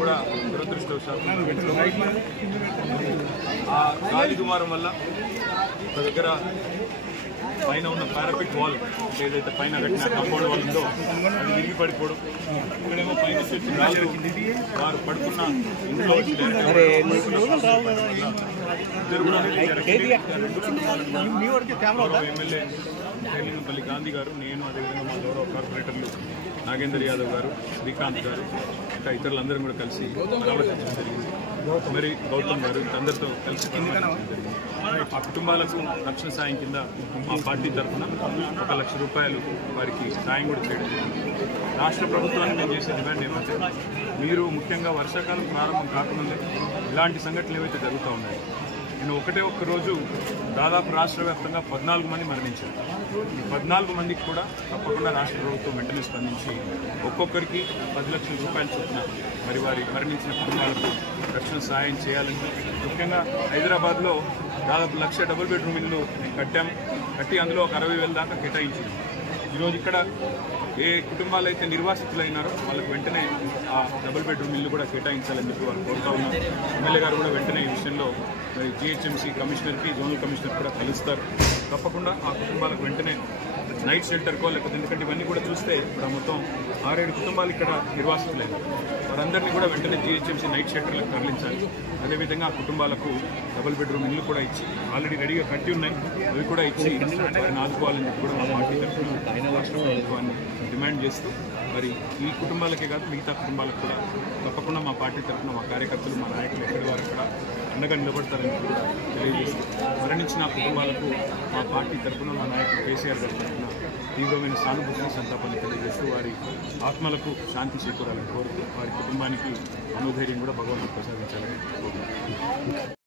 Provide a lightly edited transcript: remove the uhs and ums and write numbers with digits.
కూడా దురదృష్టవశాత్తు ఆ గాలి దుమారం వల్ల ఒక దగ్గర పైన ఉన్న పారాపెట్ వాల్ ఏదైతే పైన కట్టిన కాంపౌండ్ వాల్ ఉందో అది విరిగి పడిపోవడం, ఇక్కడేమో పైన గాలి వారు పడుకున్న ఇంట్లో ఎమ్మెల్యే రేలింగంపల్లి గాంధీ గారు, నేను, అదేవిధంగా మా గౌరవ కార్పొరేటర్లు నాగేందర్ యాదవ్ గారు, శ్రీకాంత్ గారు, ఇంకా ఇతరులందరం కూడా కలిసి పరామర్శించడం జరిగింది. మరి గౌతమ్ గారు అందరితో కలిసి ఆ కుటుంబాలకు రక్షణ సాయం కింద మా పార్టీ తరఫున 1 లక్ష రూపాయలు వారికి సాయం కూడా చేయడం జరిగింది. రాష్ట్ర ప్రభుత్వాన్ని మేము చేసే డిమాండ్ ఏమంటే, మీరు ముఖ్యంగా వర్షాకాలం ప్రారంభం కాకముందే ఇలాంటి సంఘటనలు ఏవైతే జరుగుతూ ఉన్నాయో, నేను ఒక్క రోజు దాదాపు రాష్ట్ర వ్యాప్తంగా 14 మంది మరణించారు. ఈ 14 మందికి కూడా తప్పకుండా రాష్ట్ర ప్రభుత్వం వెంటనే స్పందించి ఒక్కొక్కరికి 10 లక్షల రూపాయలు చొప్పున మరి వారి మరణించిన కుటుంబాలకు రక్షణ సహాయం చేయాలని, ముఖ్యంగా హైదరాబాద్లో దాదాపు 1 లక్ష డబుల్ బెడ్రూమ్ ఇల్లు కట్టి అందులో ఒక 60,000 దాకా కేటాయించింది. ఈరోజు ఇక్కడ ఏ కుటుంబాలు అయితే నిర్వాసితులైనారో వాళ్ళకు వెంటనే ఆ డబుల్ బెడ్రూమ్ ఇల్లు కూడా కేటాయించాలని చెప్పి వాళ్ళు కోరుతా ఉన్నారు. ఎమ్మెల్యే గారు కూడా వెంటనే ఈ విషయంలో GHMC కమిషనర్కి, జోనల్ కమిషనర్ కూడా కలుస్తారు. తప్పకుండా ఆ కుటుంబాలకు వెంటనే నైట్ షెల్టర్కో లేకపోతే, ఎందుకంటే ఇవన్నీ కూడా చూస్తే ఇప్పుడు మొత్తం 6-7 కుటుంబాలు ఇక్కడ నిర్వాసితులైన వారందరినీ కూడా వెంటనే GHMC నైట్ షెల్టర్లకు తరలించాలి. అదేవిధంగా ఆ కుటుంబాలకు డబుల్ బెడ్రూమ్ ఇల్లు కూడా ఇచ్చి, ఆల్రెడీ రెడీగా కట్టి ఉన్నాయి, అవి కూడా ఇచ్చి వారిని ఆదుకోవాలని చెప్పి కూడా మా పార్టీ తరఫున రాష్ట్ర ప్రభుత్వాన్ని డిమాండ్ చేస్తూ, మరి ఈ కుటుంబాలకే కాదు మిగతా కుటుంబాలకు కూడా తప్పకుండా మా పార్టీ తరఫున మా కార్యకర్తలు, మా నాయకులు ఎక్కడి వారు కూడా అండగా నిలబడతారని కూడా తెలియజేస్తూ, మరణించిన కుటుంబాలకు మా పార్టీ తరఫున మా నాయకులు కేసీఆర్ గారి తరఫున తీవ్రమైన సానుభూతిని, సంతాపాన్ని తెలియజేస్తూ వారి ఆత్మలకు శాంతి చేకూరాలని కోరుతూ, వారి కుటుంబానికి మనోధైర్యం కూడా భగవంతుడు ప్రసాదించాలని కోరుతున్నాను.